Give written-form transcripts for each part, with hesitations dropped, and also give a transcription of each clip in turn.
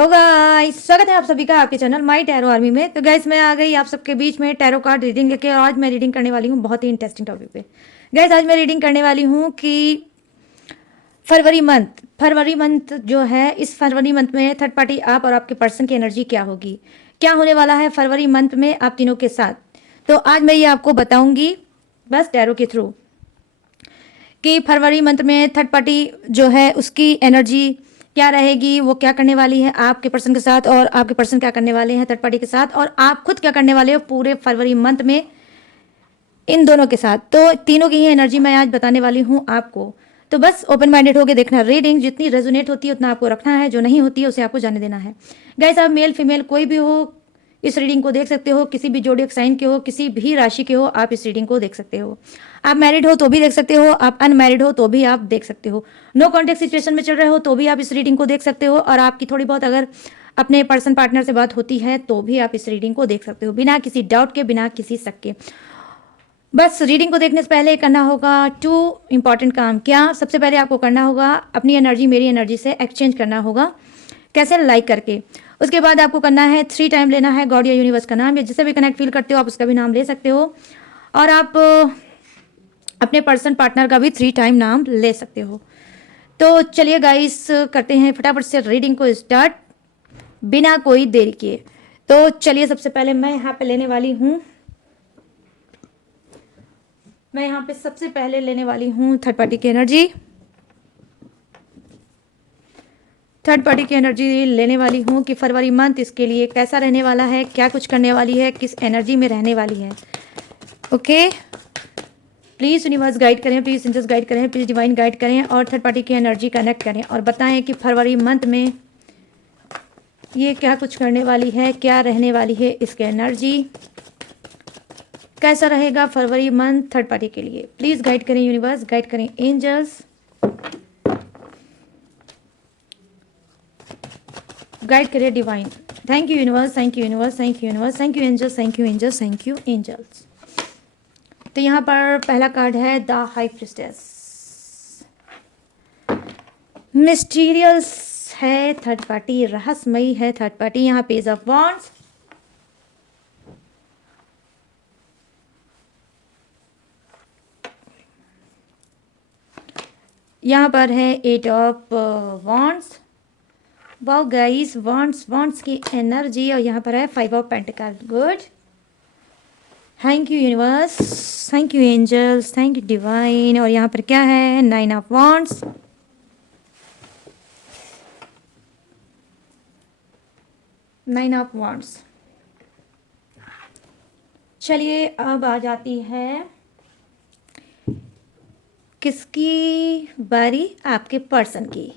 Hello guys, स्वागत है आप सभी का आपके चैनल माई टैरो आर्मी में। तो गाइस, मैं आ गई आप सबके बीच में टैरो कार्ड रीडिंग लेके। आज मैं रीडिंग करने वाली हूँ बहुत ही इंटरेस्टिंग टॉपिक पे। गाइस, आज मैं रीडिंग करने वाली हूँ कि फरवरी मंथ जो है, इस फरवरी मंथ में थर्ड पार्टी आप और आपके पर्सन की एनर्जी क्या होगी, क्या होने वाला है फरवरी मंथ में आप तीनों के साथ। तो आज मैं ये आपको बताऊंगी बस टैरो के थ्रू कि फरवरी मंथ में थर्ड पार्टी जो है उसकी एनर्जी क्या रहेगी, वो क्या करने वाली है आपके पर्सन के साथ, और आपके पर्सन क्या करने वाले हैं थर्ड पार्टी के साथ, और आप खुद क्या करने वाले हो पूरे फरवरी मंथ में इन दोनों के साथ। तो तीनों की ही एनर्जी मैं आज बताने वाली हूँ आपको। तो बस ओपन माइंडेड होकर देखना। रीडिंग जितनी रेजोनेट होती है उतना आपको रखना है, जो नहीं होती है उसे आपको जाने देना है। गाइस, आप मेल फीमेल कोई भी हो इस रीडिंग को देख सकते हो, किसी भी जोडियक साइन के हो, किसी भी राशि के हो, आप इस रीडिंग को देख सकते हो। आप मैरिड हो तो भी देख सकते हो, आप अनमैरिड हो तो भी आप देख सकते हो, नो कॉन्टेक्ट सिचुएशन में चल रहे हो तो भी आप इस रीडिंग को देख सकते हो, और आपकी थोड़ी बहुत अगर अपने पर्सन पार्टनर से बात होती है तो भी आप इस रीडिंग को देख सकते हो, बिना किसी डाउट के, बिना किसी शक के। बस रीडिंग को देखने से पहले करना होगा 2 इंपॉर्टेंट काम। क्या? सबसे पहले आपको करना होगा अपनी एनर्जी मेरी एनर्जी से एक्सचेंज करना होगा। कैसे? लाइक करके। उसके बाद आपको करना है 3 टाइम लेना है गॉड या यूनिवर्स का नाम, या जिससे भी कनेक्ट फील करते हो आप उसका भी नाम ले सकते हो, और आप अपने पर्सन पार्टनर का भी 3 टाइम नाम ले सकते हो। तो चलिए गाइस, करते हैं फटाफट से रीडिंग को स्टार्ट बिना कोई देरी किए। तो चलिए, सबसे पहले मैं यहाँ पे लेने वाली हूँ, मैं यहाँ पे सबसे पहले लेने वाली हूँ थर्ड पार्टी की एनर्जी। थर्ड पार्टी की एनर्जी लेने वाली हूँ कि फरवरी मंथ इसके लिए कैसा रहने वाला है, क्या कुछ करने वाली है, किस एनर्जी में रहने वाली है। ओके, प्लीज़ यूनिवर्स गाइड करें, प्लीज़ एंजल्स गाइड करें, प्लीज़ डिवाइन गाइड करें, और थर्ड पार्टी की एनर्जी कनेक्ट करें और बताएं कि फरवरी मंथ में ये क्या कुछ करने वाली है, क्या रहने वाली है, इसकी एनर्जी कैसा रहेगा फरवरी मंथ थर्ड पार्टी के लिए। प्लीज़ गाइड करें यूनिवर्स, गाइड करें एंजल्स, गाइड करिए divine. Thank you universe, thank you universe, thank you universe, thank you angels, thank you angels, thank you angels. तो यहाँ पर पहला कार्ड है द हाई प्रिस्टेस। मिस्टीरियस है थर्ड पार्टी, रहस्यमयी है थर्ड पार्टी। यहाँ पेज ऑफ वॉन्ड्स, यहाँ पर है 8 of wands. Wow guys, wands की एनर्जी, और यहाँ पर है 5 of pentacle. Good, thank you universe, thank you angels, thank you divine. और यहाँ पर क्या है? 9 ऑफ वॉन्ड्स, 9 ऑफ वॉन्ड्स। चलिए, अब आ जाती है किसकी बारी? आपके पर्सन की।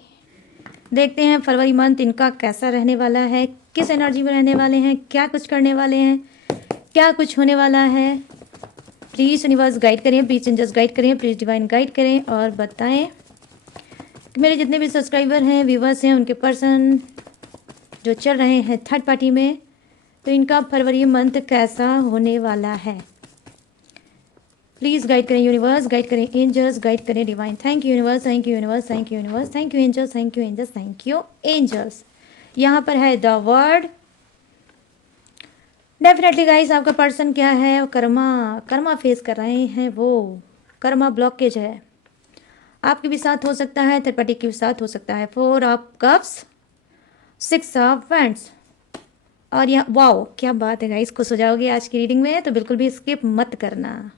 देखते हैं फरवरी मंथ इनका कैसा रहने वाला है, किस एनर्जी में रहने वाले हैं, क्या कुछ करने वाले हैं, क्या कुछ होने वाला है। प्लीज़ यूनिवर्स गाइड करें, प्लीज़ एंजल्स गाइड करें, प्लीज़ डिवाइन गाइड करें, और बताएं कि मेरे जितने भी सब्सक्राइबर हैं, व्यूवर्स हैं, उनके पर्सन जो चल रहे हैं थर्ड पार्टी में, तो इनका फरवरी मंथ कैसा होने वाला है। प्लीज़ गाइड करें यूनिवर्स, गाइड करें एंजल्स, गाइड करें divine. Thank you universe, thank you universe, thank you universe, thank you angels, thank you angels, thank you angels. यहाँ पर है द वर्ड। डेफिनेटली गाइस, आपका पर्सन क्या है? कर्मा फेस कर रहे हैं, वो कर्मा ब्लॉकेज है। आपके भी साथ हो सकता है, थर्ड पार्टी के भी साथ हो सकता है। 4 ऑफ कप्स, 6 ऑफ वैंड्स, और यहाँ वाओ क्या बात है गाइस, खुश हो जाओगे आज की रीडिंग में, तो बिल्कुल भी स्किप मत करना।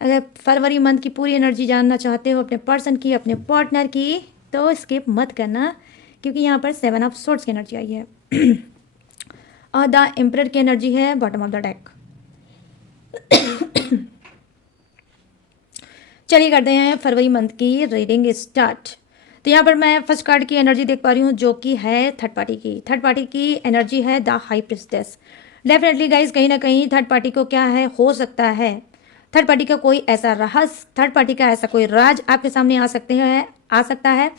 अगर फरवरी मंथ की पूरी एनर्जी जानना चाहते हो अपने पर्सन की, अपने पार्टनर की, तो स्किप मत करना, क्योंकि यहाँ पर 7 ऑफ सोर्ड्स की एनर्जी आई है और द एम्परर की एनर्जी है बॉटम ऑफ द डेक। चलिए करते हैं फरवरी मंथ की रीडिंग स्टार्ट। तो यहाँ पर मैं फर्स्ट कार्ड की एनर्जी देख पा रही हूँ, जो कि है थर्ड पार्टी की। थर्ड पार्टी की एनर्जी है the high priestess. Definitely guys, कहीं ना कहीं थर्ड पार्टी को क्या है, हो सकता है थर्ड पार्टी का कोई ऐसा रहस्य, थर्ड पार्टी का ऐसा कोई राज आपके सामने आ सकता है,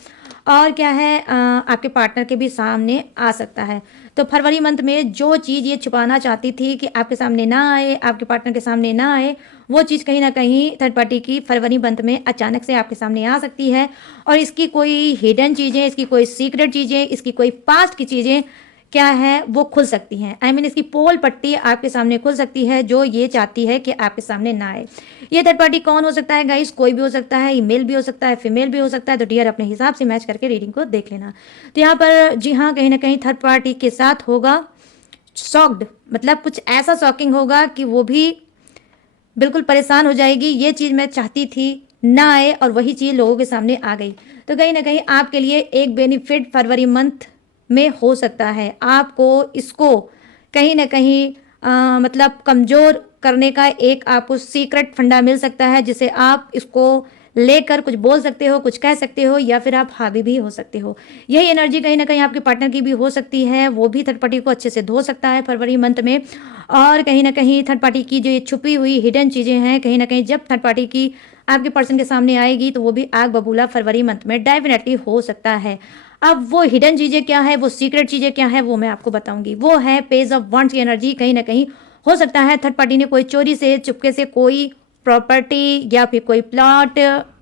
और क्या है, आपके पार्टनर के भी सामने आ सकता है। तो फरवरी मंथ में जो चीज़ ये छुपाना चाहती थी कि आपके सामने ना आए, आपके पार्टनर के सामने ना आए, वो चीज़ कहीं ना कहीं थर्ड पार्टी की फरवरी मंथ में अचानक से आपके सामने आ सकती है। और इसकी कोई हिडन चीज़ें, इसकी कोई सीक्रेट चीज़ें, इसकी कोई पास्ट की चीज़ें क्या है वो खुल सकती हैं। आई मीन इसकी पोल पट्टी आपके सामने खुल सकती है, जो ये चाहती है कि आपके सामने ना आए। ये थर्ड पार्टी कौन हो सकता है गाइस? कोई भी हो सकता है, मेल भी हो सकता है, फीमेल भी हो सकता है। तो डियर अपने हिसाब से मैच करके रीडिंग को देख लेना। तो यहाँ पर जी हाँ, कहीं ना कहीं थर्ड पार्टी के साथ होगा शॉक्ड, मतलब कुछ ऐसा शॉकिंग होगा कि वो भी बिल्कुल परेशान हो जाएगी। ये चीज़ मैं चाहती थी ना आए और वही चीज़ लोगों के सामने आ गई। तो कहीं ना कहीं आपके लिए एक बेनिफिट फरवरी मंथ में हो सकता है। आपको इसको कहीं ना कहीं मतलब कमज़ोर करने का एक आपको सीक्रेट फंडा मिल सकता है, जिसे आप इसको लेकर कुछ बोल सकते हो, कुछ कह सकते हो, या फिर आप हावी भी हो सकते हो। यही एनर्जी कहीं ना कहीं आपके पार्टनर की भी हो सकती है। वो भी थर्ड पार्टी को अच्छे से धो सकता है फरवरी मंथ में। और कहीं ना कहीं थर्ड पार्टी की जो ये छुपी हुई हिडन चीज़ें हैं, कहीं ना कहीं जब थर्ड पार्टी की आपके पर्सन के सामने आएगी तो वो भी आग बबूला फरवरी मंथ में डेफिनेटली हो सकता है। अब वो हिडन चीज़ें क्या है, वो सीक्रेट चीज़ें क्या है, वो मैं आपको बताऊंगी। वो है पेज ऑफ वंड्स की एनर्जी। कहीं ना कहीं हो सकता है थर्ड पार्टी ने कोई चोरी से, चुपके से कोई प्रॉपर्टी या फिर कोई प्लॉट,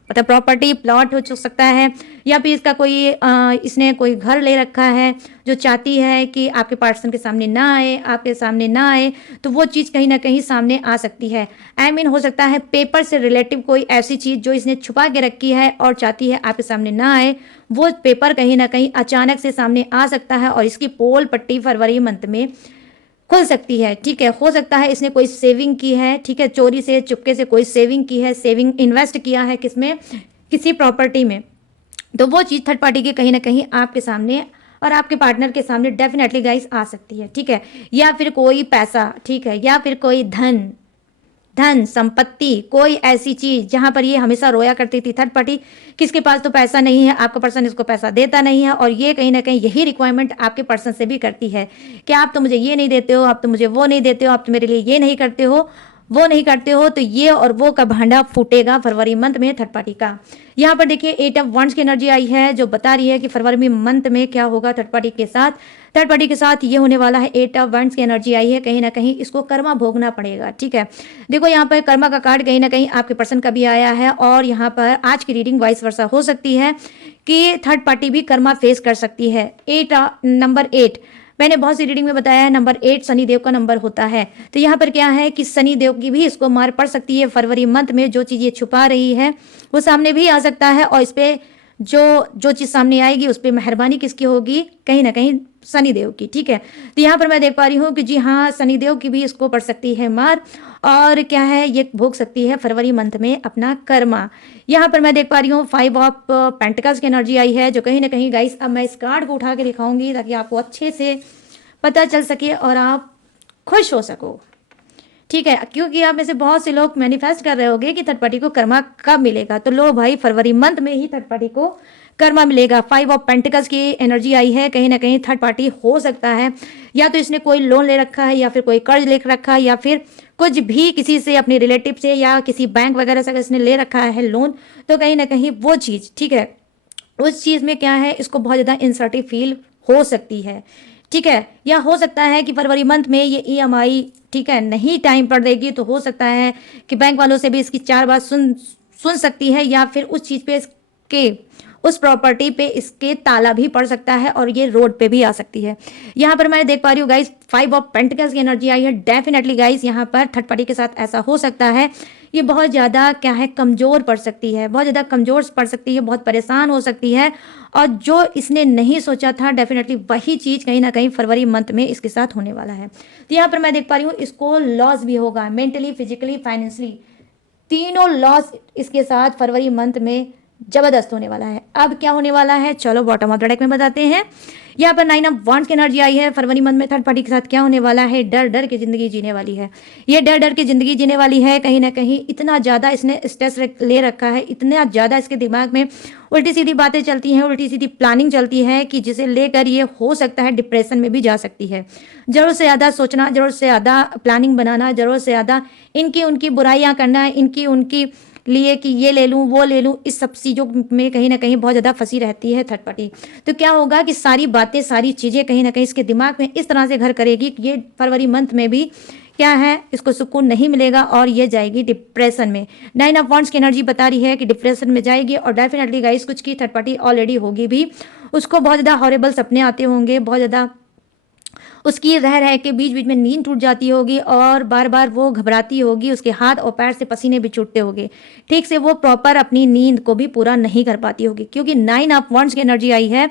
मतलब प्रॉपर्टी प्लॉट हो सकता है, या फिर इसका कोई इसने कोई घर ले रखा है जो चाहती है कि आपके पार्सन के सामने ना आए, आपके सामने ना आए। तो वो चीज़ कहीं ना कहीं सामने आ सकती है। आई मीन हो सकता है पेपर से रिलेटिव कोई ऐसी चीज़ जो इसने छुपा के रखी है और चाहती है आपके सामने ना आए, वो पेपर कहीं ना कहीं अचानक से सामने आ सकता है और इसकी पोल पट्टी फरवरी मंथ में खुल सकती है। ठीक है, हो सकता है इसने कोई सेविंग की है, ठीक है, चोरी से, चुपके से कोई सेविंग की है, सेविंग इन्वेस्ट किया है किसमें, किसी प्रॉपर्टी में। तो वो चीज़ थर्ड पार्टी के कहीं ना कहीं आपके सामने और आपके पार्टनर के सामने डेफिनेटली गाइस आ सकती है। ठीक है, या फिर कोई पैसा, ठीक है, या फिर कोई धन, धन संपत्ति, कोई ऐसी चीज जहां पर ये हमेशा रोया करती थी थर्ड पार्टी, किसके पास तो पैसा नहीं है, आपका पर्सन इसको पैसा देता नहीं है, और ये कहीं ना कहीं यही रिक्वायरमेंट आपके पर्सन से भी करती है कि आप तो मुझे ये नहीं देते हो, आप तो मुझे वो नहीं देते हो, आप तो मेरे लिए ये नहीं करते हो, वो नहीं करते हो। तो ये और वो का भांडा फूटेगा फरवरी मंथ में थर्ड पार्टी का। यहाँ पर देखिए 8 ऑफ वंड्स की एनर्जी आई है, जो बता रही है कि फरवरी मंथ में क्या होगा थर्ड पार्टी के साथ। थर्ड पार्टी के साथ ये होने वाला है, 8 ऑफ वंड्स की एनर्जी आई है, कहीं ना कहीं इसको कर्मा भोगना पड़ेगा। ठीक है, देखो यहाँ पर कर्मा का कार्ड कहीं ना कहीं आपके पर्सन का भी आया है, और यहाँ पर आज की रीडिंग वाइस वर्सा हो सकती है कि थर्ड पार्टी भी कर्मा फेस कर सकती है। नंबर 8 मैंने बहुत सी रीडिंग में बताया है, नंबर 8 शनिदेव का नंबर होता है। तो यहाँ पर क्या है कि शनिदेव की भी इसको मार पड़ सकती है फरवरी मंथ में। जो चीज़ ये छुपा रही है वो सामने भी आ सकता है, और इस पर जो चीज़ सामने आएगी उस पर मेहरबानी किसकी होगी, कहीं ना कहीं शनिदेव की। ठीक है, तो यहाँ पर मैं देख पा रही हूँ कि जी हाँ, शनिदेव की भी इसको पड़ सकती है मार, और क्या है ये भोग सकती है फरवरी मंथ में अपना कर्मा। यहाँ पर मैं देख पा रही हूँ 5 ऑफ पेंटिकल्स की एनर्जी आई है, जो कहीं ना कहीं गाइस, अब मैं इस कार्ड को उठा के दिखाऊंगी ताकि आपको अच्छे से पता चल सके और आप खुश हो सको। ठीक है, क्योंकि आप में से बहुत से लोग मैनिफेस्ट कर रहे होंगे कि थर्ड पार्टी को कर्मा कब मिलेगा। तो लो भाई, फरवरी मंथ में ही थर्ड पार्टी को कर्मा मिलेगा। 5 ऑफ पेंटिकल्स की एनर्जी आई है, कहीं ना कहीं थर्ड पार्टी हो सकता है या तो इसने कोई लोन ले रखा है, या फिर कोई कर्ज ले रखा है, या फिर कुछ भी किसी से, अपने रिलेटिव से या किसी बैंक वगैरह से इसने ले रखा है लोन। तो कहीं ना कहीं वो चीज़, ठीक है, उस चीज़ में क्या है, इसको बहुत ज़्यादा इंसर्टिव फील हो सकती है। ठीक है, या हो सकता है कि फरवरी मंथ में ये ईएमआई, ठीक है, नहीं टाइम पर देगी, तो हो सकता है कि बैंक वालों से भी इसकी 4 बात सुन सकती है, या फिर उस चीज़ पे इसके, उस प्रॉपर्टी पे इसके ताला भी पड़ सकता है और ये रोड पे भी आ सकती है। यहाँ पर मैं देख पा रही हूँ गाइस 5 ऑफ पेंटिकल्स की एनर्जी आई है। डेफिनेटली गाइस यहाँ पर थर्ड पार्टी के साथ ऐसा हो सकता है, ये बहुत ज़्यादा क्या है, कमज़ोर पड़ सकती है, बहुत ज़्यादा कमज़ोर पड़ सकती है, बहुत परेशान हो सकती है, और जो इसने नहीं सोचा था डेफिनेटली वही चीज़ कहीं ना कहीं फरवरी मंथ में इसके साथ होने वाला है। तो यहाँ पर मैं देख पा रही हूँ इसको लॉस भी होगा, मेंटली, फिजिकली, फाइनेंशियली, तीनों लॉस इसके साथ फरवरी मंथ में जबरदस्त होने वाला है। अब क्या होने वाला है, चलो बॉटम ऑफ द डेक में बताते हैं। यहाँ पर 9 ऑफ वांड्स की एनर्जी आई है, फरवरी मंथ में थर्ड पार्टी के साथ क्या होने वाला है, डर डर की जिंदगी जीने वाली है। ये डर डर की जिंदगी जीने वाली है, कहीं ना कहीं इतना ज़्यादा इसने स्ट्रेस ले रखा है, इतना ज़्यादा इसके दिमाग में उल्टी सीधी बातें चलती हैं, उल्टी सीधी प्लानिंग चलती है कि जिसे लेकर ये हो सकता है डिप्रेशन में भी जा सकती है। ज़रूरत से ज़्यादा सोचना, ज़रूरत से ज़्यादा प्लानिंग बनाना, ज़रूरत से ज़्यादा इनकी उनकी बुराइयाँ करना, इनकी उनकी लिए कि ये ले लूँ वो ले लूँ, इस सब चीज़ों में कहीं ना कहीं बहुत ज़्यादा फंसी रहती है थर्ड पार्टी। तो क्या होगा कि सारी बातें, सारी चीज़ें कहीं ना कहीं इसके दिमाग में इस तरह से घर करेगी कि ये फरवरी मंथ में भी क्या है, इसको सुकून नहीं मिलेगा और ये जाएगी डिप्रेशन में। 9 ऑफ वांड्स की एनर्जी बता रही है कि डिप्रेशन में जाएगी और डेफिनेटली गाइस कुछ की थर्ड पार्टी ऑलरेडी होगी भी, उसको बहुत ज़्यादा हॉरेबल सपने आते होंगे, बहुत ज़्यादा उसकी रह रह के बीच बीच में नींद टूट जाती होगी और बार बार वो घबराती होगी, उसके हाथ और पैर से पसीने भी छूटते होंगे, ठीक से वो प्रॉपर अपनी नींद को भी पूरा नहीं कर पाती होगी, क्योंकि 9 ऑफ वांड्स की एनर्जी आई है।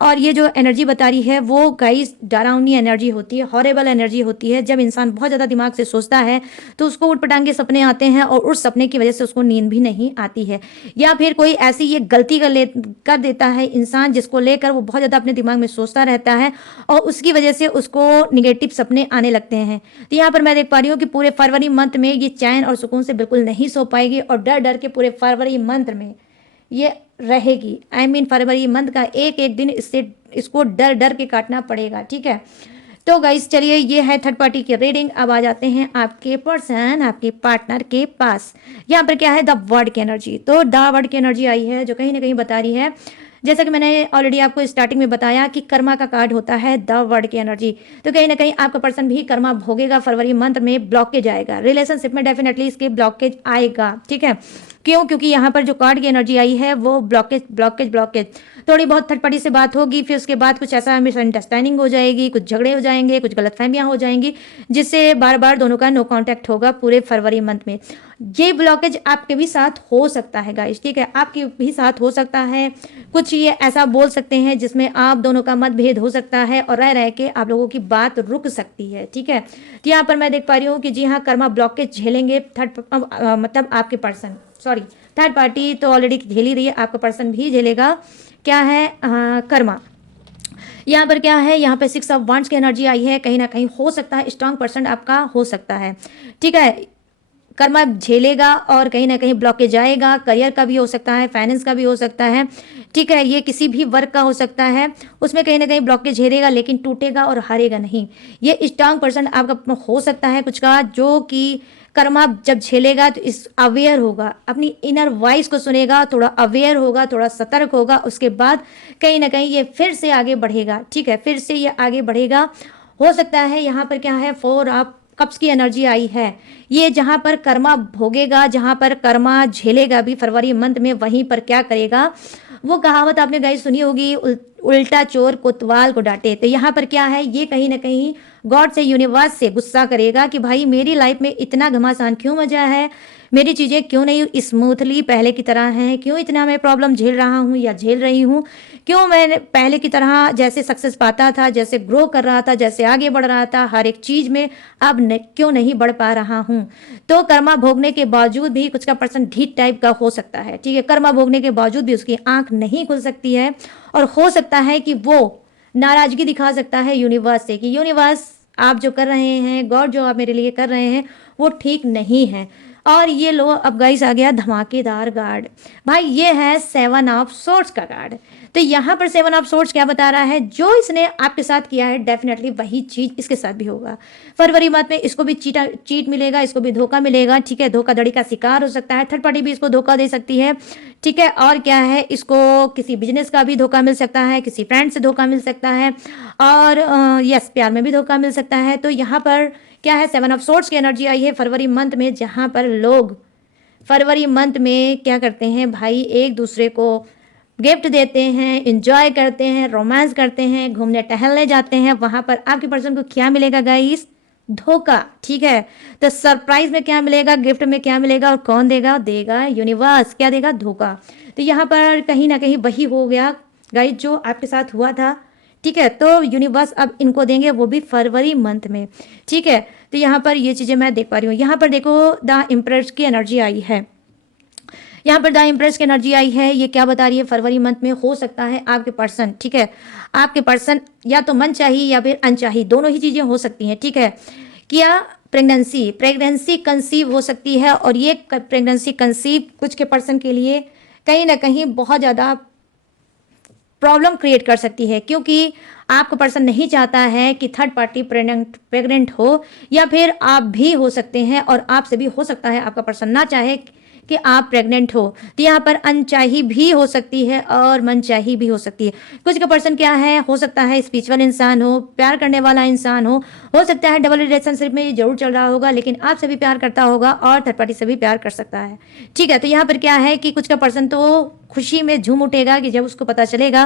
और ये जो एनर्जी बता रही है वो गाइस डरावनी एनर्जी होती है, हॉरेबल एनर्जी होती है। जब इंसान बहुत ज़्यादा दिमाग से सोचता है तो उसको उटपटांगे सपने आते हैं और उस सपने की वजह से उसको नींद भी नहीं आती है, या फिर कोई ऐसी ये गलती कर देता है इंसान जिसको लेकर वो बहुत ज़्यादा अपने दिमाग में सोचता रहता है और उसकी वजह से उसको निगेटिव सपने आने लगते हैं। तो यहाँ पर मैं देख पा रही हूँ कि पूरे फरवरी मंथ में ये चैन और सुकून से बिल्कुल नहीं सो पाएगी और डर डर के पूरे फरवरी मंथ में ये रहेगी। आई मीन फरवरी मंथ का एक एक दिन इसको डर डर के काटना पड़ेगा, ठीक है। तो गाइस चलिए, ये है थर्ड पार्टी की रीडिंग। अब आ जाते हैं आपके पर्सन, आपके पार्टनर के पास। यहाँ पर क्या है, द वर्ड की एनर्जी। तो द वर्ड की एनर्जी आई है जो कहीं ना कहीं बता रही है, जैसा कि मैंने ऑलरेडी आपको स्टार्टिंग में बताया कि कर्मा का कार्ड होता है द वर्ड की एनर्जी। तो कहीं ना कहीं आपका पर्सन भी कर्मा भोगेगा, फरवरी मंथ में ब्लॉकेज आएगा, रिलेशनशिप में डेफिनेटली इसके ब्लॉकेज आएगा, ठीक है। क्यों? क्योंकि यहाँ पर जो कार्ड की एनर्जी आई है वो ब्लॉकेज ब्लॉकेज ब्लॉकेज। थोड़ी बहुत थर्ड पार्टी से बात होगी, फिर उसके बाद कुछ ऐसा मिसअंडरस्टैंडिंग हो जाएगी, कुछ झगड़े हो जाएंगे, कुछ गलतफहमियां हो जाएंगी, जिससे बार बार दोनों का नो कांटेक्ट होगा पूरे फरवरी मंथ में। ये ब्लॉकेज आपके भी साथ हो सकता है गाइस, ठीक है, आपके भी साथ हो सकता है। कुछ ये ऐसा बोल सकते हैं जिसमें आप दोनों का मतभेद हो सकता है और रह रह के आप लोगों की बात रुक सकती है, ठीक है। तो यहाँ पर मैं देख पा रही हूँ कि जी हाँ, कर्मा ब्लॉकेज झेलेंगे मतलब आपके पर्सन, सॉरी थर्ड पार्टी तो ऑलरेडी झेल ही रही है, आपका पर्सन भी झेलेगा। क्या है, कर्मा। यहाँ पर क्या है, यहाँ पे 6 ऑफ वांड्स की एनर्जी आई है। कहीं ना कहीं हो सकता है स्ट्रांग पर्सन आपका हो सकता है, ठीक है, कर्मा झेलेगा और कहीं ना कहीं ब्लॉकेज आएगा। करियर का भी हो सकता है, फाइनेंस का भी हो सकता है, ठीक है, ये किसी भी वर्क का हो सकता है, उसमें कहीं ना कहीं ब्लॉकेज झेलेगा लेकिन टूटेगा और हारेगा नहीं। ये स्ट्रांग पर्सन आपका हो सकता है कुछ का, जो कि कर्मा जब झेलेगा तो इस अवेयर होगा, अपनी इनर वॉइस को सुनेगा, थोड़ा अवेयर होगा, थोड़ा सतर्क होगा, उसके बाद कहीं ना कहीं ये फिर से आगे बढ़ेगा, ठीक है, फिर से ये आगे बढ़ेगा। हो सकता है यहाँ पर क्या है, 4 ऑफ कप्स की एनर्जी आई है। ये जहाँ पर कर्मा भोगेगा, जहाँ पर कर्मा झेलेगा भी फरवरी मंथ में, वहीं पर क्या करेगा, वो कहावत आपने गाइस सुनी होगी, उल्टा चोर कोतवाल को डांटे। तो यहाँ पर क्या है, ये कहीं ना कहीं गॉड से, यूनिवर्स से गुस्सा करेगा कि भाई मेरी लाइफ में इतना घमासान क्यों मचा है, मेरी चीज़ें क्यों नहीं स्मूथली पहले की तरह हैं, क्यों इतना मैं प्रॉब्लम झेल रहा हूँ या झेल रही हूँ, क्यों मैं पहले की तरह जैसे सक्सेस पाता था, जैसे ग्रो कर रहा था, जैसे आगे बढ़ रहा था हर एक चीज़ में, अब क्यों नहीं बढ़ पा रहा हूँ। तो कर्मा भोगने के बावजूद भी कुछ का पर्सन ढीठ टाइप का हो सकता है, ठीक है, कर्मा भोगने के बावजूद भी उसकी आंख नहीं खुल सकती है और हो सकता है कि वो नाराजगी दिखा सकता है यूनिवर्स से कि यूनिवर्स आप जो कर रहे हैं, गॉड जो आप मेरे लिए कर रहे हैं वो ठीक नहीं है। और ये लो, अब गाइस आ गया धमाकेदार कार्ड। भाई ये है 7 ऑफ सोर्ड्स का कार्ड। तो यहाँ पर 7 ऑफ सोर्ड्स क्या बता रहा है, जो इसने आपके साथ किया है डेफिनेटली वही चीज इसके साथ भी होगा फरवरी मंथ में। इसको भी चीट मिलेगा, इसको भी धोखा मिलेगा, ठीक है, धोखाधड़ी का शिकार हो सकता है, थर्ड पार्टी भी इसको धोखा दे सकती है, ठीक है। और क्या है, इसको किसी बिजनेस का भी धोखा मिल सकता है, किसी फ्रेंड से धोखा मिल सकता है, और यस प्यार में भी धोखा मिल सकता है। तो यहाँ पर क्या है, 7 ऑफ सोर्ड्स की एनर्जी आई है फरवरी मंथ में, जहाँ पर लोग फरवरी मंथ में क्या करते हैं भाई, एक दूसरे को गिफ्ट देते हैं, एंजॉय करते हैं, रोमांस करते हैं, घूमने टहलने जाते हैं। वहाँ पर आपके पर्सन को क्या मिलेगा गाइस, धोखा, ठीक है। तो सरप्राइज में क्या मिलेगा, गिफ्ट में क्या मिलेगा और कौन देगा, देगा यूनिवर्स। क्या देगा, धोखा। तो यहाँ पर कहीं ना कहीं वही हो गया गाइस जो आपके साथ हुआ था, ठीक है। तो यूनिवर्स अब इनको देंगे, वो भी फरवरी मंथ में, ठीक है। तो यहाँ पर ये चीज़ें मैं देख पा रही हूँ। यहाँ पर देखो द एम्प्रेस की एनर्जी आई है, यहाँ पर द एम्प्रेस की एनर्जी आई है। ये क्या बता रही है, फरवरी मंथ में हो सकता है आपके पर्सन, ठीक है, आपके पर्सन या तो मनचाही या फिर अनचाही, दोनों ही चीज़ें हो सकती हैं, ठीक है। क्या प्रेगनेंसी कंसीव हो सकती है, और ये प्रेगनेंसी कंसीव कुछ के पर्सन के लिए कहीं ना कहीं बहुत ज़्यादा प्रॉब्लम क्रिएट कर सकती है, क्योंकि आपका पर्सन नहीं चाहता है कि थर्ड पार्टी प्रेग्नेंट हो, या फिर आप भी हो सकते हैं और आपसे भी हो सकता है आपका पर्सन ना चाहे कि आप प्रेग्नेंट हो, तो यहाँ पर अनचाही भी हो सकती है और मनचाही भी हो सकती है। कुछ का पर्सन क्या है, हो सकता है स्पिरिचुअल इंसान हो, प्यार करने वाला इंसान हो सकता है डबल रिलेशनशिप में जरूर चल रहा होगा, लेकिन आपसे भी प्यार करता होगा और थर्ड पार्टी से भी प्यार कर सकता है। ठीक है, तो यहाँ पर क्या है कि कुछ का पर्सन तो खुशी में झूम उठेगा कि जब उसको पता चलेगा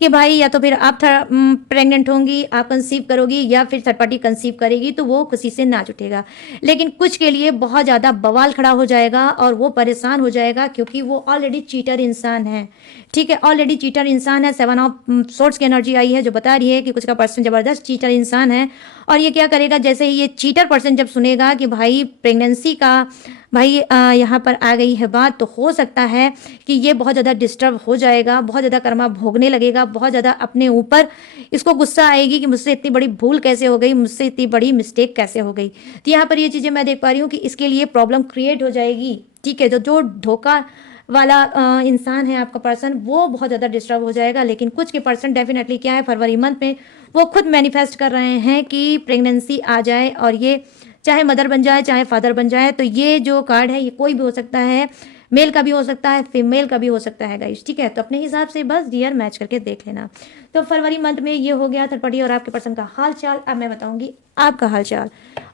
कि भाई या तो फिर आप प्रेग्नेंट होंगी, आप कंसीव करोगी, या फिर थर्ड पार्टी कंसीव करेगी, तो वो खुशी से नाच उठेगा। लेकिन कुछ के लिए बहुत ज़्यादा बवाल खड़ा हो जाएगा और वो परेशान हो जाएगा, क्योंकि वो ऑलरेडी चीटर इंसान है। ठीक है, ऑलरेडी चीटर इंसान है। 7 ऑफ सोर्ट्स की एनर्जी आई है जो बता रही है कि कुछ का पर्सन ज़बरदस्त चीटर इंसान है। और ये क्या करेगा, जैसे ही ये चीटर पर्सन जब सुनेगा कि भाई प्रेगनेंसी का भाई यहाँ पर आ गई है बात, तो हो सकता है कि ये बहुत ज़्यादा डिस्टर्ब हो जाएगा, बहुत ज़्यादा कर्मा भोगने लगेगा, बहुत ज़्यादा अपने ऊपर इसको गुस्सा आएगी कि मुझसे इतनी बड़ी भूल कैसे हो गई, मुझसे इतनी बड़ी मिस्टेक कैसे हो गई। तो यहाँ पर ये चीज़ें मैं देख पा रही हूँ कि इसके लिए प्रॉब्लम क्रिएट हो जाएगी। ठीक है, तो जो धोखा वाला इंसान है आपका पर्सन, वो बहुत ज़्यादा डिस्टर्ब हो जाएगा। लेकिन कुछ के पर्सन डेफिनेटली क्या है, फरवरी मंथ में वो खुद मैनिफेस्ट कर रहे हैं कि प्रेगनेंसी आ जाए, और ये चाहे मदर बन जाए चाहे फादर बन जाए। तो ये जो कार्ड है ये कोई भी हो सकता है, मेल का भी हो सकता है, फीमेल का भी हो सकता है गाइस। ठीक है, तो अपने हिसाब से बस डियर मैच करके देख लेना। तो फरवरी मंथ में ये हो गया थर्ड पार्टी और आपके पर्सन का हाल चाल। अब मैं बताऊंगी आपका हाल चाल,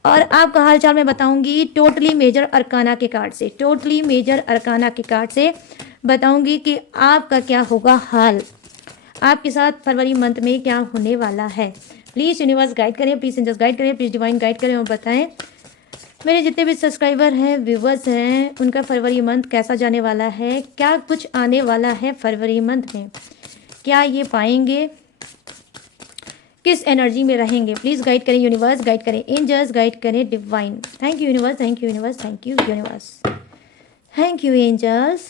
और आपका हाल चाल मैं बताऊंगी टोटली मेजर अरकाना के कार्ड से, टोटली मेजर अरकाना के कार्ड से बताऊंगी कि आपका क्या होगा हाल, आपके साथ फरवरी मंथ में क्या होने वाला है। प्लीज़ यूनिवर्स गाइड करें, प्लीज़ एंजल्स गाइड करें, प्लीज़ डिवाइन गाइड करें और बताएं मेरे जितने भी सब्सक्राइबर हैं, व्यूवर्स हैं, उनका फरवरी मंथ कैसा जाने वाला है, क्या कुछ आने वाला है फरवरी मंथ में, क्या ये पाएंगे, किस एनर्जी में रहेंगे। प्लीज़ गाइड करें यूनिवर्स, गाइड करें एंजल्स, गाइड करें divine. Thank you universe, thank you universe, thank you universe, thank you angels.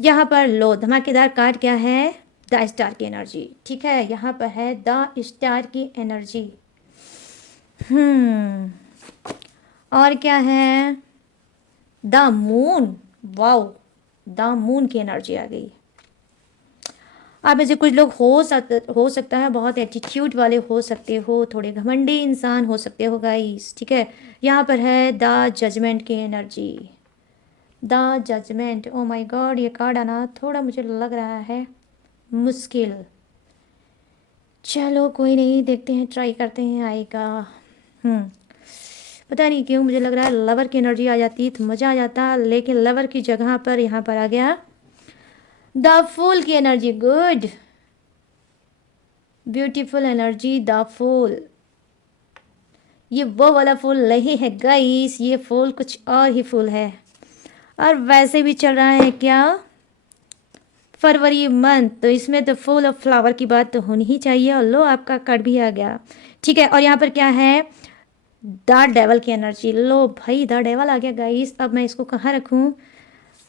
यहाँ पर लो धमाकेदार कार्ड क्या है, द स्टार की एनर्जी। ठीक है, यहाँ पर है द स्टार की एनर्जी। और क्या है, the moon. Wow, the moon की एनर्जी आ गई। आप में से कुछ लोग हो सकता है बहुत एटीट्यूड वाले हो सकते हो, थोड़े घमंडी इंसान हो सकते हो गाइस। ठीक है, यहाँ पर है द जजमेंट की energy, the judgement. Oh my god, ये कार्ड आना थोड़ा मुझे लग रहा है मुश्किल। चलो कोई नहीं, देखते हैं, ट्राई करते हैं आएगा। पता नहीं क्यों मुझे लग रहा है लवर की एनर्जी आ जाती तो मज़ा आ जाता, लेकिन लवर की जगह पर यहाँ पर आ गया द फूल की energy. Good, beautiful energy, the fool. ये वो वाला फूल नहीं है गाइस, ये फूल कुछ और ही फूल है। और वैसे भी चल रहा है क्या फरवरी मंथ, तो इसमें तो फुल ऑफ फ्लावर की बात तो होनी ही चाहिए। और लो आपका कार्ड भी आ गया। ठीक है, और यहाँ पर क्या है, द डेवल की एनर्जी। लो भाई, द डेवल आ गया गाइस। अब मैं इसको कहाँ रखूँ,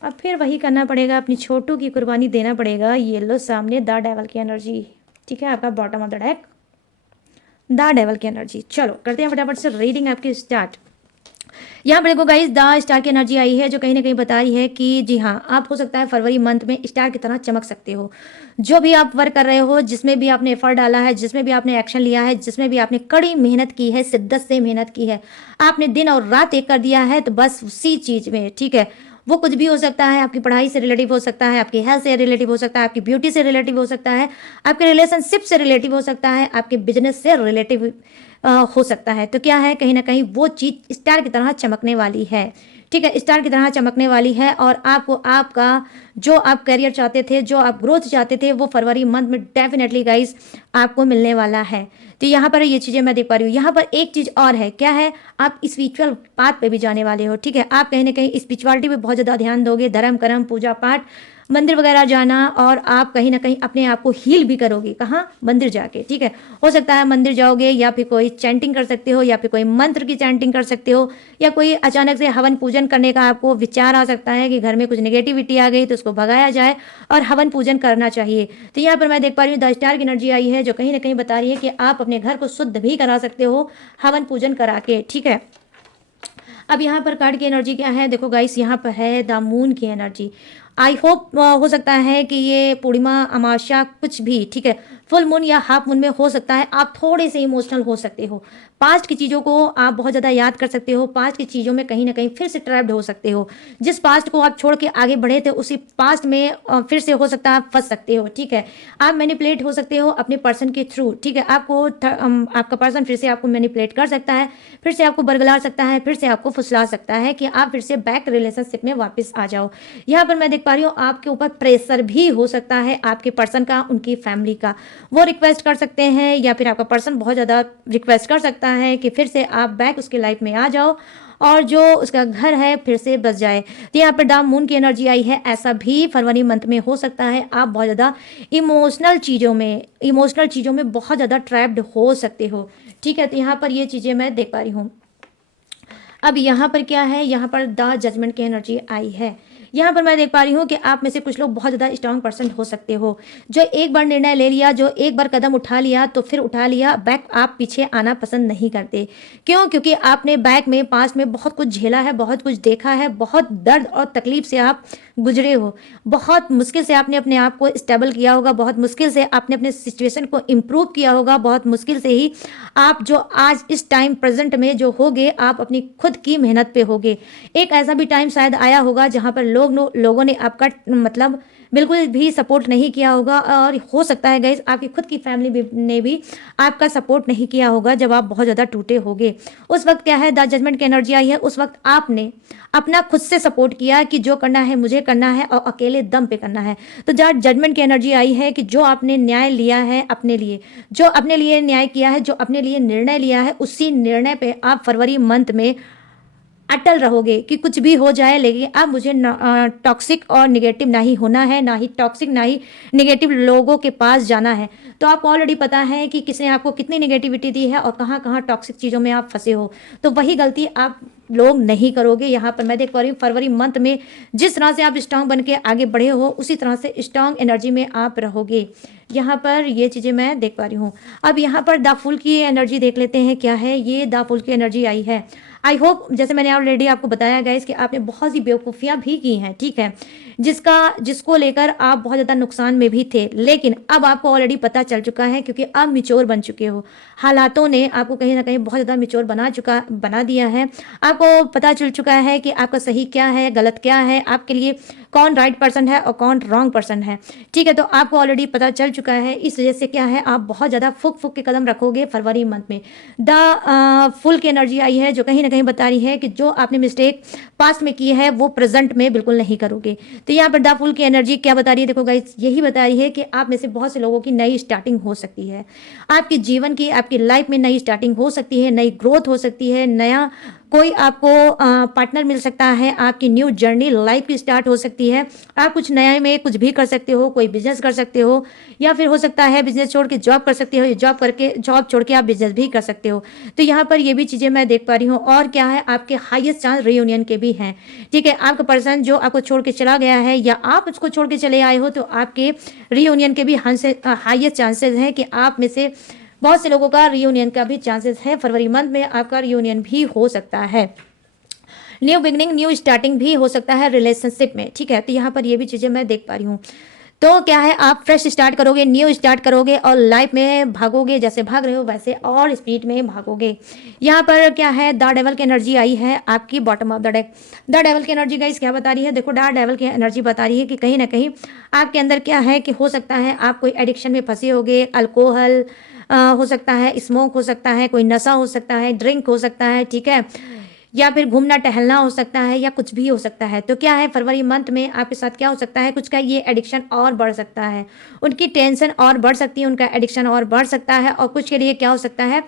अब फिर वही करना पड़ेगा, अपनी छोटू की कुर्बानी देना पड़ेगा। ये लो सामने द डेवल की एनर्जी। ठीक है, आपका bottom of the deck the devil की एनर्जी। चलो करते हैं फटाफट से रीडिंग आपकी स्टार्ट। यहाँ पर देखो गाइस, द स्टार की एनर्जी आई है जो कहीं ना कहीं बता रही है कि जी हाँ, आप हो सकता है फरवरी मंथ में स्टार की तरह चमक सकते हो। जो भी आप वर्क कर रहे हो, जिसमें भी आपने एफर्ट डाला है, जिसमें भी आपने एक्शन लिया है, जिसमें भी आपने कड़ी मेहनत की है, शिद्दत से मेहनत की है, आपने दिन और रात एक कर दिया है, तो बस उसी चीज़ में, ठीक है, वो कुछ भी हो सकता है, आपकी पढ़ाई से रिलेटिव हो सकता है, आपकी हेल्थ से रिलेटिव हो सकता है, आपकी ब्यूटी से रिलेटिव हो सकता है, आपके रिलेशनशिप से रिलेटिव हो सकता है, आपके बिजनेस से रिलेटिव हो सकता है। तो क्या है, कहीं ना कहीं वो चीज़ स्टार की तरह चमकने वाली है। ठीक है, स्टार की तरह चमकने वाली है, और आपको आपका जो आप करियर चाहते थे, जो आप ग्रोथ चाहते थे, वो फरवरी मंथ में डेफिनेटली गाइस आपको मिलने वाला है। तो यहाँ पर ये चीज़ें मैं देख पा रही हूँ। यहाँ पर एक चीज़ और है, क्या है, आप स्पिरिचुअल पाथ पे भी जाने वाले हो। ठीक है, आप कहीं ना कहीं स्पिरिचुअलिटी पे बहुत ज़्यादा ध्यान दोगे, धर्म कर्म पूजा पाठ, मंदिर वगैरह जाना, और आप कहीं ना कहीं अपने आप को हील भी करोगे। कहाँ, मंदिर जाके। ठीक है, हो सकता है मंदिर जाओगे, या फिर कोई चैंटिंग कर सकते हो, या फिर कोई मंत्र की चैंटिंग कर सकते हो, या कोई अचानक से हवन पूजन करने का आपको विचार आ सकता है कि घर में कुछ नेगेटिविटी आ गई तो उसको भगाया जाए और हवन पूजन करना चाहिए। तो यहाँ पर मैं देख पा रही हूँ द स्टार की एनर्जी आई है जो कहीं ना कहीं बता रही है कि आप अपने घर को शुद्ध भी करा सकते हो हवन पूजन करा के। ठीक है, अब यहाँ पर कार्ड की एनर्जी क्या है, देखो गाइस, यहाँ पर है द मून की एनर्जी। आई होप हो सकता है कि ये पूर्णिमा अमावस्या कुछ भी, ठीक है, फुल मून या हाफ मून में हो सकता है आप थोड़े से इमोशनल हो सकते हो। पास्ट की चीज़ों को आप बहुत ज़्यादा याद कर सकते हो, पास्ट की चीज़ों में कहीं ना कहीं फिर से ट्रैप्ड हो सकते हो। जिस पास्ट को आप छोड़ के आगे बढ़े थे उसी पास्ट में फिर से हो सकता है आप फंस सकते हो, ठीक है। आप मैनिपुलेट हो सकते हो अपने पर्सन के थ्रू, ठीक है। आपका पर्सन फिर से आपको मैनिपुलेट कर सकता है, फिर से आपको बरगला सकता है, फिर से आपको फुसला सकता है कि आप फिर से बैक रिलेशनशिप में वापस आ जाओ। यहाँ पर मैं देख पा रही हूँ आपके ऊपर प्रेशर भी हो सकता है आपके पर्सन का, उनकी फैमिली का। वो रिक्वेस्ट कर सकते हैं या फिर आपका पर्सन बहुत ज़्यादा रिक्वेस्ट कर सकता है कि फिर से आप बैक उसके लाइफ में आ जाओ और जो उसका घर है फिर से बस जाए। तो यहाँ पर द मून की एनर्जी आई है, ऐसा भी फरवरी मंथ में हो सकता है। आप बहुत ज़्यादा इमोशनल चीज़ों में बहुत ज़्यादा ट्रैप्ड हो सकते हो, ठीक है। तो यहाँ पर ये चीज़ें मैं देख पा रही हूँ। अब यहाँ पर क्या है, यहाँ पर द जजमेंट की एनर्जी आई है। यहाँ पर मैं देख पा रही हूँ कि आप में से कुछ लोग बहुत ज़्यादा स्ट्रांग पर्सन हो सकते हो, जो एक बार निर्णय ले लिया, जो एक बार कदम उठा लिया तो फिर उठा लिया, बैक आप पीछे आना पसंद नहीं करते। क्यों? क्योंकि आपने बैक में पास्ट में बहुत कुछ झेला है, बहुत कुछ देखा है, बहुत दर्द और तकलीफ से आप गुजरे हो, बहुत मुश्किल से आपने अपने आप को स्टेबल किया होगा, बहुत मुश्किल से आपने अपने सिचुएशन को इम्प्रूव किया होगा, बहुत मुश्किल से ही आप जो आज इस टाइम प्रेजेंट में जो होगे आप अपनी खुद की मेहनत पे होगे। एक ऐसा भी टाइम शायद आया होगा जहाँ पर लोगों ने आपका मतलब बिल्कुल भी सपोर्ट नहीं किया होगा, और हो सकता है गाइस आपकी खुद की फैमिली ने भी आपका सपोर्ट नहीं किया होगा जब आप बहुत ज़्यादा टूटे होगे। उस वक्त क्या है, द जजमेंट की एनर्जी आई है, उस वक्त आपने अपना खुद से सपोर्ट किया कि जो करना है मुझे करना है और अकेले दम पे करना है। तो द जजमेंट की एनर्जी आई है कि जो आपने न्याय लिया है अपने लिए, जो अपने लिए न्याय किया है, जो अपने लिए निर्णय लिया है, उसी निर्णय पे आप फरवरी मंथ में अटल रहोगे कि कुछ भी हो जाए, लेकिन अब मुझे टॉक्सिक और निगेटिव नहीं होना है, ना ही टॉक्सिक ना ही निगेटिव लोगों के पास जाना है। तो आपको ऑलरेडी पता है कि किसने आपको कितनी निगेटिविटी दी है और कहाँ कहाँ टॉक्सिक चीज़ों में आप फंसे हो, तो वही गलती आप लोग नहीं करोगे। यहाँ पर मैं देख पा रही हूँ फरवरी मंथ में जिस तरह से आप स्ट्रांग बन के आगे बढ़े हो उसी तरह से स्ट्रांग एनर्जी में आप रहोगे। यहाँ पर ये चीज़ें मैं देख पा रही हूँ। अब यहाँ पर द फूल की एनर्जी देख लेते हैं क्या है। ये द फूल की एनर्जी आई है। आई होप, जैसे मैंने ऑलरेडी आपको बताया गाइस कि आपने बहुत सी बेवकूफ़ियाँ भी की हैं, ठीक है, जिसको लेकर आप बहुत ज़्यादा नुकसान में भी थे, लेकिन अब आपको ऑलरेडी पता चल चुका है क्योंकि अब मिच्योर बन चुके हो। हालातों ने आपको कहीं ना कहीं बहुत ज़्यादा मिच्योर बना दिया है। आपको पता चल चुका है कि आपका सही क्या है, गलत क्या है, आपके लिए कौन राइट पर्सन है और कौन रॉन्ग पर्सन है, ठीक है। तो आपको ऑलरेडी पता चल चुका है, इस वजह से क्या है आप बहुत ज़्यादा फुक के कदम रखोगे फरवरी मंथ में। द फुल की एनर्जी आई है जो कहीं ना कहीं बता रही है कि जो आपने मिस्टेक पास्ट में की है वो प्रेजेंट में बिल्कुल नहीं करोगे। तो यहाँ पर द फुल की एनर्जी क्या बता रही है, देखो गाइस, यही बता रही है कि आप में से बहुत से लोगों की नई स्टार्टिंग हो सकती है, आपके जीवन की, आपकी लाइफ में नई स्टार्टिंग हो सकती है, नई ग्रोथ हो सकती है, नया कोई आपको पार्टनर मिल सकता है, आपकी न्यू जर्नी लाइफ की स्टार्ट हो सकती है। आप कुछ नए में कुछ भी कर सकते हो, कोई बिजनेस कर सकते हो, या फिर हो सकता है बिजनेस छोड़ के जॉब कर सकते हो, या जॉब छोड़ के आप बिजनेस भी कर सकते हो। तो यहाँ पर ये भी चीज़ें मैं देख पा रही हूँ। और क्या है, आपके हाईएस्ट चांस रियूनियन के भी हैं, ठीक है। आपका पर्सन जो आपको छोड़ के चला गया है या आप उसको छोड़ के चले आए हो, तो आपके रियूनियन के भी हाईएस्ट चांसेस हैं कि आप में से बहुत से लोगों का रियूनियन का भी चांसेस है। फरवरी मंथ में आपका रियूनियन भी हो सकता है, न्यू बिगनिंग, न्यू स्टार्टिंग भी हो सकता है रिलेशनशिप में, ठीक है। तो यहाँ पर ये भी चीज़ें मैं देख पा रही हूँ। तो क्या है, आप फ्रेश स्टार्ट करोगे, न्यू स्टार्ट करोगे और लाइफ में भागोगे, जैसे भाग रहे हो वैसे और स्पीड में भागोगे। यहाँ पर क्या है, द डेवल की एनर्जी आई है आपकी bottom of the deck. The devil की एनर्जी गाइस क्या बता रही है, देखो द डेवल की एनर्जी बता रही है कि कहीं ना कहीं आपके अंदर क्या है कि हो सकता है आप कोई एडिक्शन में फंसे होगे, अल्कोहल हो सकता है, स्मोक हो सकता है, कोई नशा हो सकता है, ड्रिंक हो सकता है, ठीक है, या फिर घूमना टहलना हो सकता है, या कुछ भी हो सकता है। तो क्या है, फरवरी मंथ में आपके साथ क्या हो सकता है, कुछ का ये एडिक्शन और बढ़ सकता है, उनकी टेंशन और बढ़ सकती है, उनका एडिक्शन और बढ़ सकता है। और कुछ के लिए क्या हो सकता है,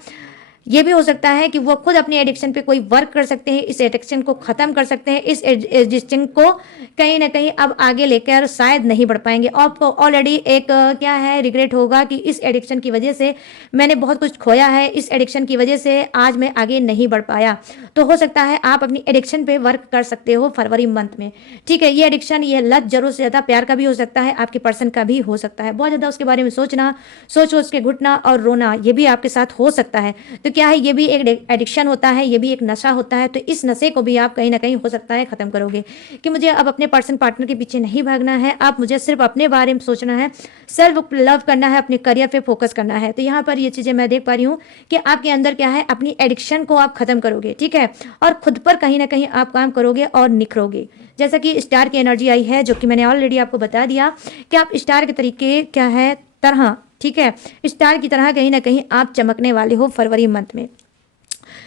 ये भी हो सकता है कि वो खुद अपने एडिक्शन पे कोई वर्क कर सकते हैं, इस एडिक्शन को ख़त्म कर सकते हैं, इस एडिक्शन को कहीं ना कहीं अब आगे लेकर शायद नहीं बढ़ पाएंगे। और ऑलरेडी एक क्या है, रिग्रेट होगा कि इस एडिक्शन की वजह से मैंने बहुत कुछ खोया है, इस एडिक्शन की वजह से आज मैं आगे नहीं बढ़ पाया। तो हो सकता है आप अपनी एडिक्शन पे वर्क कर सकते हो फरवरी मंथ में, ठीक है। ये एडिक्शन, ये लत जरूर से ज़्यादा प्यार का भी हो सकता है, आपके पर्सन का भी हो सकता है। बहुत ज़्यादा उसके बारे में सोचना, सोच सोच के घुटना और रोना, ये भी आपके साथ हो सकता है। तो तो क्या है, ये भी एक एडिक्शन होता है, ये भी एक नशा होता है। तो इस नशे को भी आप कहीं ना कहीं हो सकता है ख़त्म करोगे कि मुझे अब अपने पार्टनर के पीछे नहीं भागना है, अब मुझे सिर्फ अपने बारे में सोचना है, सेल्फ लव करना है, अपने करियर पे फोकस करना है। तो यहाँ पर ये चीज़ें मैं देख पा रही हूँ कि आपके अंदर क्या है, अपनी एडिक्शन को आप ख़त्म करोगे, ठीक है, और खुद पर कहीं ना कहीं आप काम करोगे और निखरोगे। जैसा कि स्टार की एनर्जी आई है, जो कि मैंने ऑलरेडी आपको बता दिया कि आप स्टार के तरीके क्या है तरह, ठीक है, स्टार की तरह कहीं ना कहीं आप चमकने वाले हो फरवरी मंथ में।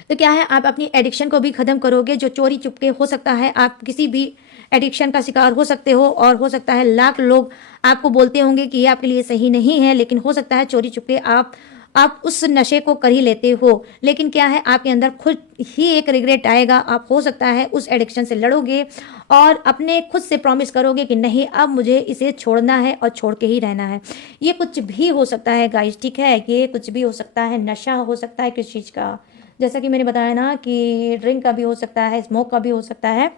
तो क्या है, आप अपनी एडिक्शन को भी ख़त्म करोगे, जो चोरी चुपके हो सकता है आप किसी भी एडिक्शन का शिकार हो सकते हो, और हो सकता है लाख लोग आपको बोलते होंगे कि ये आपके लिए सही नहीं है, लेकिन हो सकता है चोरी चुपके आप उस नशे को कर ही लेते हो, लेकिन क्या है, आपके अंदर खुद ही एक रिग्रेट आएगा। आप हो सकता है उस एडिक्शन से लड़ोगे और अपने खुद से प्रॉमिस करोगे कि नहीं, अब मुझे इसे छोड़ना है और छोड़ के ही रहना है। ये कुछ भी हो सकता है गाइस, ठीक है, ये कुछ भी हो सकता है, नशा हो सकता है किस चीज़ का, जैसा कि मैंने बताया ना कि ड्रिंक का भी हो सकता है, स्मोक का भी हो सकता है,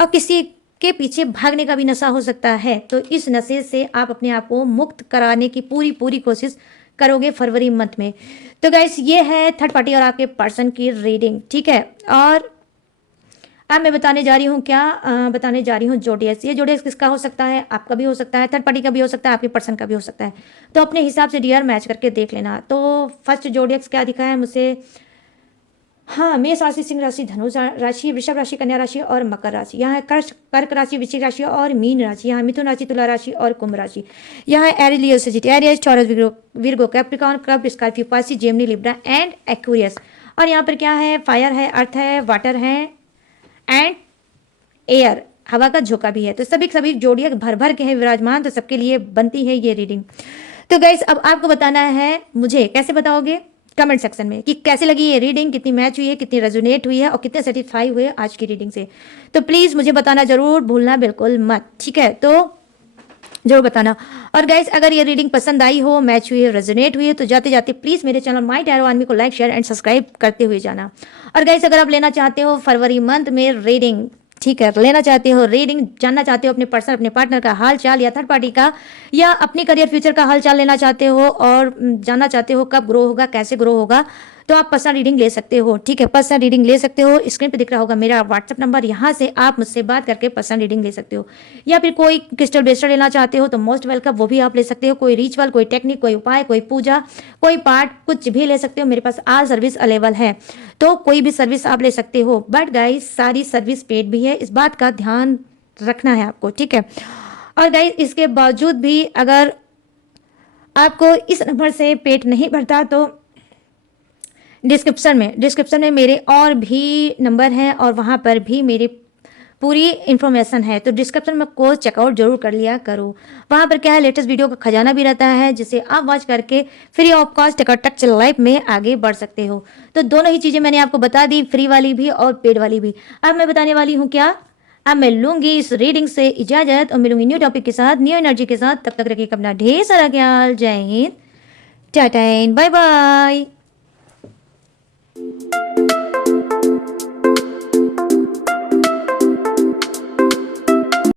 और किसी के पीछे भागने का भी नशा हो सकता है। तो इस नशे से आप अपने आप को मुक्त कराने की पूरी कोशिश करोगे फरवरी मंथ में। तो गाइस, ये है थर्ड पार्टी और आपके पर्सन की रीडिंग, ठीक है। और अब मैं बताने जा रही हूँ क्या, बताने जा रही हूँ जोडियक्स। ये जोडियक्स किसका हो सकता है, आपका भी हो सकता है, थर्ड पार्टी का भी हो सकता है, आपके पर्सन का भी हो सकता है। तो अपने हिसाब से डियर मैच करके देख लेना। तो फर्स्ट जोडियक्स क्या दिखा है मुझे, हाँ, मेष राशि, सिंह राशि, धनुष राशि, वृषभ राशि, कन्या राशि और मकर राशि। यहाँ है कर्क राशि, वृश्चिक राशि और मीन राशि। यहाँ मिथुन राशि, तुला राशि और कुंभ राशि। यहाँ है Aries, Leo, Sagittarius, Taurus, Virgo, Capricorn, crab, Scorpio, Pisces, Gemini, Libra and Aquarius. और यहाँ पर क्या है, फायर है, अर्थ है, वाटर है एंड एयर, हवा का झोंका भी है। तो सभी जोड़ियाँ भर भर के हैं विराजमान, तो सबके लिए बनती है ये रीडिंग। तो गाइस, अब आपको बताना है, मुझे कैसे बताओगे, कमेंट सेक्शन में, कि कैसे लगी ये रीडिंग, कितनी मैच हुई है, कितनी रेजोनेट हुई है और कितने सेटिस्फाई हुए आज की रीडिंग से। तो प्लीज़ मुझे बताना जरूर भूलना बिल्कुल मत, ठीक है, तो जरूर बताना। और गाइस, अगर ये रीडिंग पसंद आई हो, मैच हुई है, रेजोनेट हुई है, तो जाते जाते प्लीज़ मेरे चैनल माय टैरो आर्मी को लाइक, शेयर एंड सब्सक्राइब करते हुए जाना। और गाइस, अगर आप लेना चाहते हो फरवरी मंथ में रीडिंग, ठीक है, लेना चाहते हो रीडिंग, जानना चाहते हो अपने पर्सन, अपने पार्टनर का हाल चाल या थर्ड पार्टी का, या अपने करियर फ्यूचर का हाल चाल लेना चाहते हो और जानना चाहते हो कब ग्रो होगा, कैसे ग्रो होगा, तो आप पर्सनल रीडिंग ले सकते हो, ठीक है, पर्सनल रीडिंग ले सकते हो। स्क्रीन पे दिख रहा होगा मेरा व्हाट्सएप नंबर, यहाँ से आप मुझसे बात करके पर्सनल रीडिंग ले सकते हो। या फिर कोई क्रिस्टल ब्रेसलेट लेना चाहते हो तो मोस्ट वेलकम, वो भी आप ले सकते हो। कोई रिचुअल, कोई टेक्निक, कोई उपाय, कोई पूजा, कोई पाठ, कुछ भी ले सकते हो। मेरे पास ऑल सर्विस अवेलेबल है, तो कोई भी सर्विस आप ले सकते हो। बट गाइस, सारी सर्विस पेड भी है, इस बात का ध्यान रखना है आपको, ठीक है। और गाइस, इसके बावजूद भी अगर आपको इस नंबर से पेट नहीं भरता तो डिस्क्रिप्शन में मेरे और भी नंबर हैं और वहाँ पर भी मेरी पूरी इन्फॉर्मेशन है। तो डिस्क्रिप्शन में कोर्स चेकआउट जरूर कर लिया करो। वहाँ पर क्या है, लेटेस्ट वीडियो का खजाना भी रहता है, जिसे आप वॉच करके free of cost technical life में आगे बढ़ सकते हो। तो दोनों ही चीज़ें मैंने आपको बता दी, फ्री वाली भी और पेड वाली भी। अब मैं बताने वाली हूँ क्या, अब मैं लूंगी इस रीडिंग से इजाजत और मिलूंगी न्यू टॉपिक के साथ, न्यू एनर्जी के साथ। तब तक रखिए अपना ढेर सारा ख्याल। जय हिंद, टाटा एंड बाय बाय।